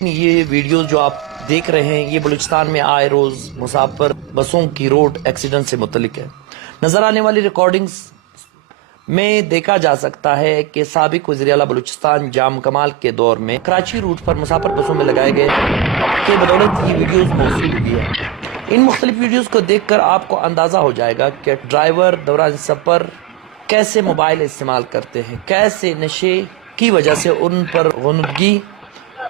یہ ویڈیوز جو آپ دیکھ رہے ہیں یہ بلوچستان میں آئے روز مسافر بسوں کی روڈ ایکسیڈنٹ سے متعلق ہے۔ نظر آنے والی ریکارڈنگز میں دیکھا جا سکتا ہے کہ سابق وزیر اعلیٰ بلوچستان جام کمال کے دور میں کراچی روٹ پر مسافر بسوں میں لگائے گئے کے بدولت یہ ویڈیوز موصول ہوئی ہے۔ ان مختلف ویڈیوز کو دیکھ کر آپ کو اندازہ ہو جائے گا کہ ڈرائیور دوران سفر کیسے موبائل استعمال کرتے ہیں، کیسے نشے کی وجہ سے ان پر غنودگی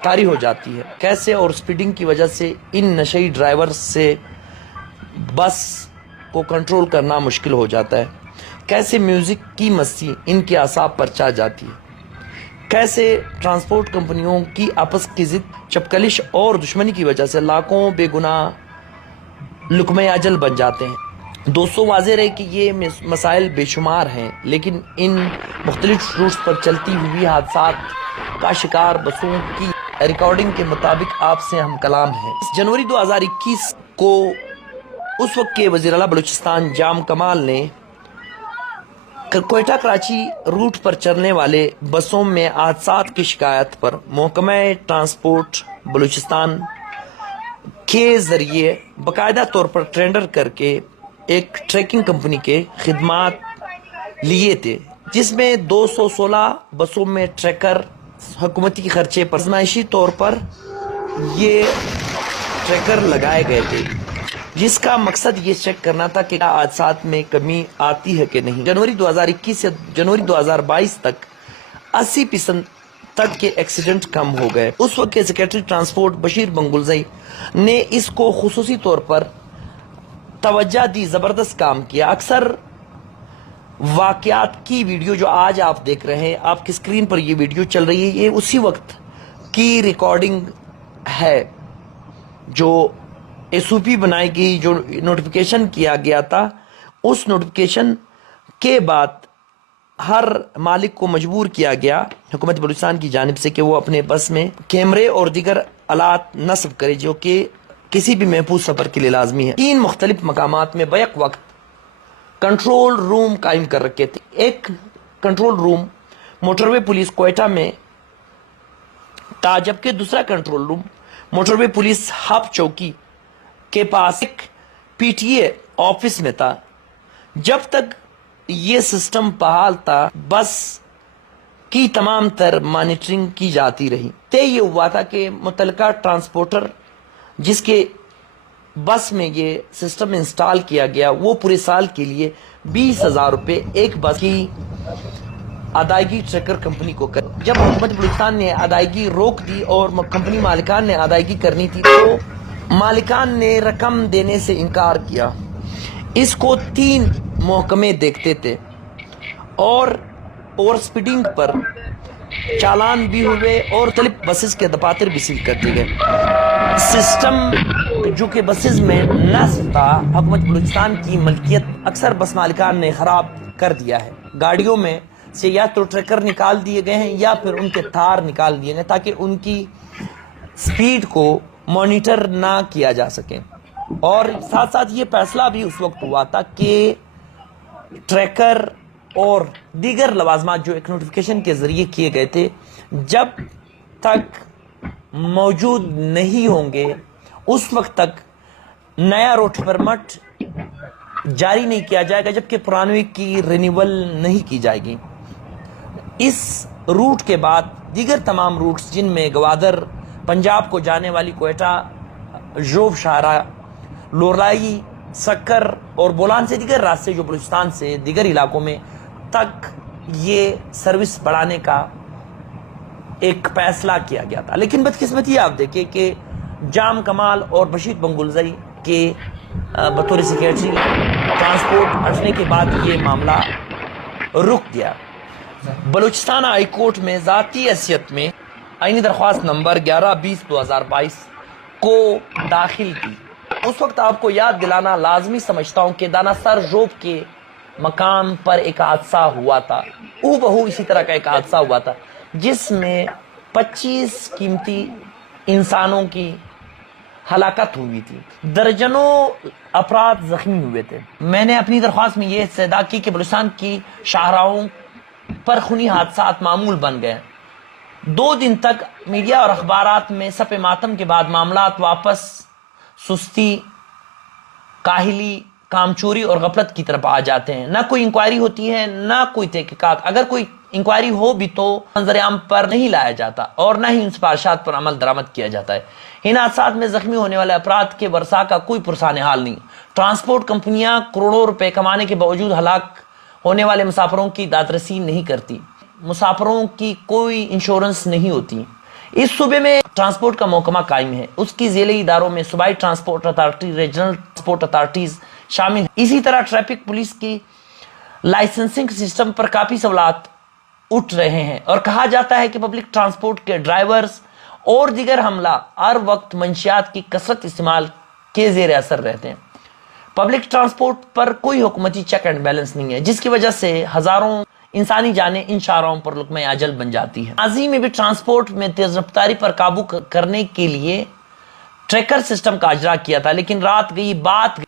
طاری ہو جاتی ہے، کیسے اور سپیڈنگ کی وجہ سے ان نشئی ڈرائیور سے بس کو کنٹرول کرنا مشکل ہو جاتا ہے، کیسے میوزک کی مستی ان کے اعصاب پر چڑھ جاتی ہے، کیسے ٹرانسپورٹ کمپنیوں کی آپس کی ضد، چپکلش اور دشمنی کی وجہ سے لاکھوں بے گناہ لقمہ اجل بن جاتے ہیں۔ دوستوں، واضح رہے کہ یہ مسائل بے شمار ہیں، لیکن ان مختلف روٹس پر چلتی ہوئی حادثات کا شکار بسوں کی ریکارڈنگ کے مطابق آپ سے ہم کلام ہیں۔ جنوری 2021 کو اس وقت کے وزیر اعلیٰ بلوچستان جام کمال نے کوئٹہ کراچی روٹ پر چلنے والے بسوں میں حادثات کی شکایت پر محکمہ ٹرانسپورٹ بلوچستان کے ذریعے باقاعدہ طور پر ٹینڈر کر کے ایک ٹریکنگ کمپنی کے خدمات لیے تھے، جس میں 216 بسوں میں ٹریکر حکومتی خرچے پر آزمائشی طور پر یہ ٹریکر لگائے گئے تھے، جس کا مقصد یہ چیک کرنا تھا کہ حادثات میں کمی آتی ہے کہ نہیں۔ جنوری 2021 سے جنوری 2022 تک 80% تک کے ایکسیڈنٹ کم ہو گئے۔ اس وقت کے سیکریٹری ٹرانسپورٹ بشیر بنگلزئی نے اس کو خصوصی طور پر توجہ دی، زبردست کام کیا۔ اکثر واقعات کی ویڈیو جو آج آپ دیکھ رہے ہیں، آپ کی اسکرین پر یہ ویڈیو چل رہی ہے، یہ اسی وقت کی ریکارڈنگ ہے جو ایس او پی بنائی گئی، جو نوٹیفیکیشن کیا گیا تھا۔ اس نوٹیفیکیشن کے بعد ہر مالک کو مجبور کیا گیا حکومت بلوچستان کی جانب سے کہ وہ اپنے بس میں کیمرے اور دیگر آلات نصب کرے، جو کہ کسی بھی محفوظ سفر کے لیے لازمی ہے۔ 3 مختلف مقامات میں بیک وقت کنٹرول روم قائم کر رکھے تھے۔ ایک کنٹرول روم موٹر وے پولیس کوئٹہ میں تھا، جبکہ دوسرا کنٹرول روم موٹر وے پولیس ہب چوکی کے پاس ایک پی ٹی اے آفس میں تھا۔ جب تک یہ سسٹم بحال تھا، بس کی تمام تر مانیٹرنگ کی جاتی رہی۔ طے یہ ہوا تھا کہ متعلقہ ٹرانسپورٹر جس کے بس میں یہ سسٹم انسٹال کیا گیا، وہ پورے سال کے لیے 20,000 روپے ایک بس کی ادائیگی ٹریکر کمپنی کو کر۔ جب حکومت بلوچستان نے ادائیگی روک دی اور کمپنی مالکان نے ادائیگی کرنی تھی، تو مالکان نے رقم دینے سے انکار کیا۔ اس کو 3 محکمے دیکھتے تھے اور اوور سپیڈنگ پر چالان بھی ہوئے اور مختلف بسز کے دفاتر بھی سیل کر دیے گئے۔ سسٹم جو کہ بسز میں نصب تھا، حکومت بلوچستان کی ملکیت، اکثر بس مالکان نے خراب کر دیا ہے۔ گاڑیوں میں سے یا تو ٹریکر نکال دیے گئے ہیں یا پھر ان کے تار نکال دیے گئے تاکہ ان کی سپیڈ کو مانیٹر نہ کیا جا سکے۔ اور ساتھ ساتھ یہ فیصلہ بھی اس وقت ہوا تھا کہ ٹریکر اور دیگر لوازمات جو ایک نوٹیفیکیشن کے ذریعے کیے گئے تھے، جب تک موجود نہیں ہوں گے اس وقت تک نیا روٹ پرمٹ جاری نہیں کیا جائے گا، جبکہ پرانے کی رینیول نہیں کی جائے گی۔ اس روٹ کے بعد دیگر تمام روٹس جن میں گوادر پنجاب کو جانے والی کوئٹہ، ژوب شاہراہ، لورائی، سکر اور بولان سے دیگر راستے جو بلوچستان سے دیگر علاقوں میں تک یہ سروس بڑھانے کا ایک فیصلہ کیا گیا تھا۔ لیکن بدقسمتی آپ دیکھیں کہ جام کمال اور بشیر بنگلزئی کے بطور سیکریٹری ٹرانسپورٹ ہٹنے کے بعد یہ معاملہ رک گیا۔ بلوچستان ہائی کورٹ میں ذاتی حیثیت میں آئینی درخواست نمبر 11/20/2022 کو داخل کی۔ اس وقت آپ کو یاد دلانا لازمی سمجھتا ہوں کہ دانا سر ژوب کے مقام پر ایک حادثہ ہوا تھا، بہو اسی طرح کا ایک حادثہ ہوا تھا، جس میں 25 قیمتی انسانوں کی ہلاکت ہوئی تھی، درجنوں افراد زخمی ہوئے تھے۔ میں نے اپنی درخواست میں یہ استدعا کی کہ بلوچستان کی شاہراہوں پر خونی حادثات معمول بن گئے، 2 दिन तक मीडिया और अखबारात में सपे मातम के बाद मामलात वापस सुस्ती, काहिली, कामचोरी और गफलत की तरफ आ जाते हैं। ना कोई इंक्वायरी होती है, ना कोई तहकीकात। अगर कोई इंक्वायरी हो भी तो मंजर-ए-आम पर नहीं लाया जाता और ना ही उन सिफारिशात पर अमल दरामद किया जाता है। इन हादसात में जख्मी होने वाले अफराद के वर्सा का कोई पुरसान हाल नहीं। ट्रांसपोर्ट कंपनियां करोड़ों रुपए कमाने के बावजूद हलाक होने वाले मुसाफिरों की दादरसी नहीं करती। मुसाफिरों की कोई इंश्योरेंस नहीं होती। इस सूबे में ट्रांसपोर्ट का महकमा कायम है, उसकी ज़ेली इदारों में सूबाई transport authority, regional transport authorities शामिल हैं। इसी तरह ट्रैफिक पुलिस की लाइसेंसिंग सिस्टम पर काफ़ी सवालात उठ रहे हैं और कहा जाता है कि पब्लिक ट्रांसपोर्ट के ड्राइवर्स और दीगर हमला हर वक्त मंशियात की कसरत इस्तेमाल के जेर असर रहते हैं। पब्लिक ट्रांसपोर्ट पर कोई हुकूमती चेक एंड बैलेंस नहीं है, जिसकी वजह से हजारों इंसानी जानें इन शाहराहों पर लुक़्मा अजल बन जाती है। माजी में भी ट्रांसपोर्ट में तेज रफ्तारी पर काबू करने के लिए ट्रैकर सिस्टम का अजरा किया था, लेकिन रात गई बात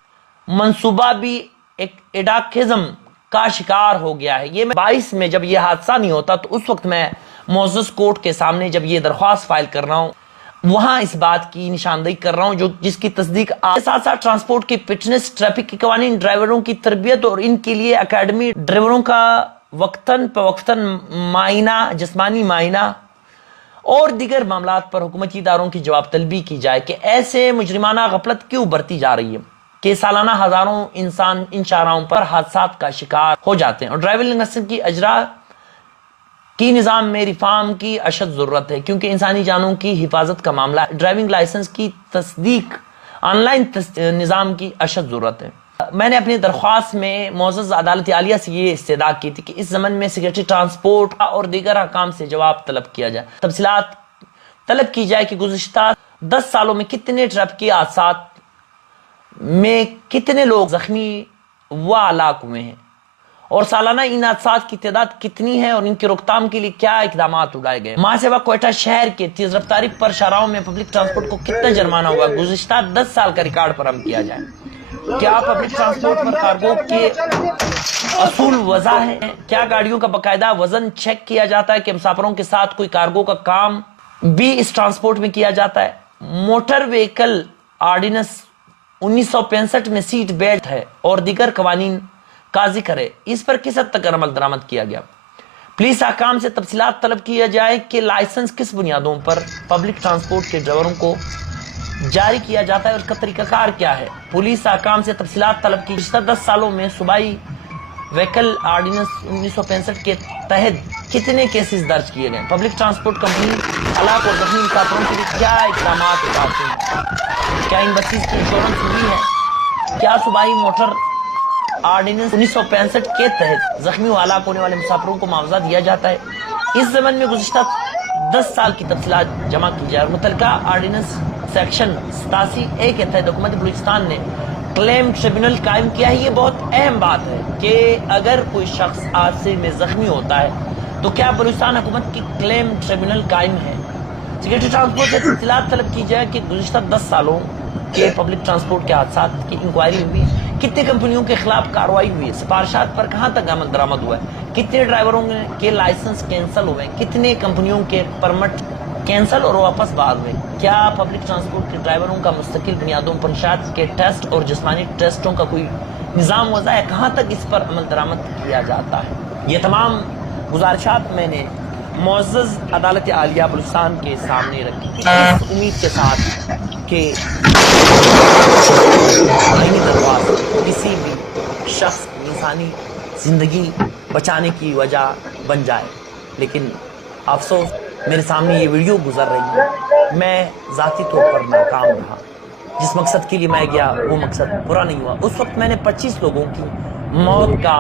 मंसूबा भी एक एडाकिज्म का शिकार हो गया है। ये 22 में जब ये हादसा नहीं होता तो उस वक्त मैं मोअज़्ज़ज़ कोर्ट के सामने जब ये दरख्वास्त फाइल कर रहा हूँ, वहां इस बात की निशानदेही कर रहा हूं जो जिसकी तस्दीक साथ साथ ट्रांसपोर्ट की फिटनेस, ट्रैफिक के कवानीन, ड्राइवरों की तरबियत और इनके लिए अकेडमी, ड्राइवरों का वक्तन पवक्तन मायना, जिस्मानी मायना और दीगर मामलात पर हुकूमती इदारों की जवाब तलबी की जाए कि ऐसे मुजरिमाना गफलत क्यों बढ़ती जा रही है कि सालाना हजारों इंसान इन शाहराहों पर हादसात का शिकार हो जाते हैं। और ड्राइविंग लाइसेंस की अजरा की निज़ाम में रिफॉर्म की अशद ज़रूरत है, क्योंकि इंसानी जानों की हिफाजत का मामला। ड्राइविंग लाइसेंस की तस्दीक ऑनलाइन निज़ाम की अशद ज़रूरत है। मैंने अपनी दरख्वास्त में मुअज़्ज़ज़ अदालत आलिया से ये इस्तेदा की थी कि इस ज़मन में सेक्रेटरी ट्रांसपोर्ट और दीगर हकाम से जवाब तलब किया जाए, तफसीलात तलब की जाए कि गुज़िश्ता 10 सालों में कितने ट्रैफिक हादसात में कितने लोग जख्मी व हलाक हुए हैं और सालाना इन हादसात की तादाद कितनी है और इनकी रोकथाम के लिए क्या इकदाम उठाए गए। महासेवा कोयटा शहर के तेज रफ्तारी पर शाहराहों में पब्लिक ट्रांसपोर्ट को कितना जुर्माना हुआ, गुज़िश्ता 10 साल का रिकॉर्ड पर हम किया जाए। क्या पब्लिक ट्रांसपोर्ट पर कार्गो के असूल वज़ा है? क्या गाड़ियों का बाकायदा वजन चेक किया जाता है कि मुसाफिरों के साथ कोई कार्गो का काम भी इस ट्रांसपोर्ट में किया जाता है? मोटर व्हीकल ऑर्डिनेंस 1965 में सीट बेल्ट है और दीगर कवानीन का जिक्र है, इस पर किस हद तक अमल दरामद किया गया? पुलिस हकाम से तफसीलात तलब किया जाए कि लाइसेंस किस बुनियादों पर पब्लिक ट्रांसपोर्ट के ड्राइवरों को जारी किया जाता है और उसका तरीकाकार क्या है। पुलिस हकाम से तफसीलात तलब की 10 सालों में सूबाई व्हीकल ऑर्डिनेंस 1965 के तहत कितने केसेस दर्ज किए गए। पब्लिक ट्रांसपोर्ट कंपनी हलाक और जख्मी मुसाफिरों के लिए क्या इक़दाम उठाती हैं? क्या इन बसेस की इंश्योरेंस हुई है? क्या सूबाई मोटर ऑर्डिनेंस 1965 के तहत जख्मी व हलाक होने वाले मुसाफिरों को मुआवजा दिया जाता है? इस ज़मन में गुज़िश्ता 10 साल की तफसीलात जमा की जाए। मुतलका ऑर्डिनेंस सेक्शन 87A के तहत हुकूमत बलूचिस्तान ने क्लेम ट्रिब्यूनल कायम किया है। ये बहुत अहम बात है कि अगर कोई शख्स हादसे में जख्मी होता है तो क्या बलूचिस्तान हुकूमत की क्लेम ट्रिब्यूनल कायम है? सेक्रेटरी ट्रांसपोर्ट से तफसीलात तलब की जाए कि गुज़िश्ता 10 सालों के पब्लिक ट्रांसपोर्ट के हादसात की इंक्वायरी हुई, कितने कंपनियों के खिलाफ कार्रवाई हुई है, सिफारिशात पर कहां तक अमल दरामद हुआ है, कितने ड्राइवरों के लाइसेंस कैंसिल हुए, कितने कंपनियों के परमिट कैंसिल और वापस बहाल हुए, क्या पब्लिक ट्रांसपोर्ट के ड्राइवरों का मुस्तकिल बुनियादों पर शायद के टेस्ट और जिस्मानी टेस्टों का कोई निज़ाम वज़ा है, कहाँ तक इस पर अमल दरामद किया जाता है। ये तमाम गुजारिशात मैंने मुअज़्ज़ज़ अदालत आलिया बलूचिस्तान के सामने रखी इस उम्मीद के साथ कि आईनी दरख्वास्त किसी भी शख्स की इंसानी ज़िंदगी बचाने की वजह बन जाए। लेकिन अफसोस मेरे सामने ये वीडियो गुजर रही है, मैं ज़ाती तौर पर नाकाम रहा। जिस मकसद के लिए मैं गया वो मकसद पूरा नहीं हुआ। उस वक्त मैंने 25 लोगों की मौत का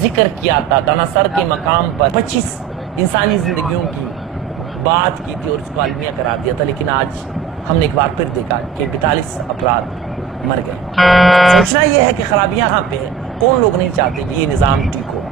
जिक्र किया था, दनासर के मकाम पर 25 इंसानी ज़िंदगियों की बात की थी और उसको अलमिया करा दिया था। लेकिन आज हमने एक बार फिर देखा कि 42 अपराध मर गए। सोचना यह है कि खराबियां कहाँ पे है, कौन लोग नहीं चाहते कि ये निज़ाम ठीक हो।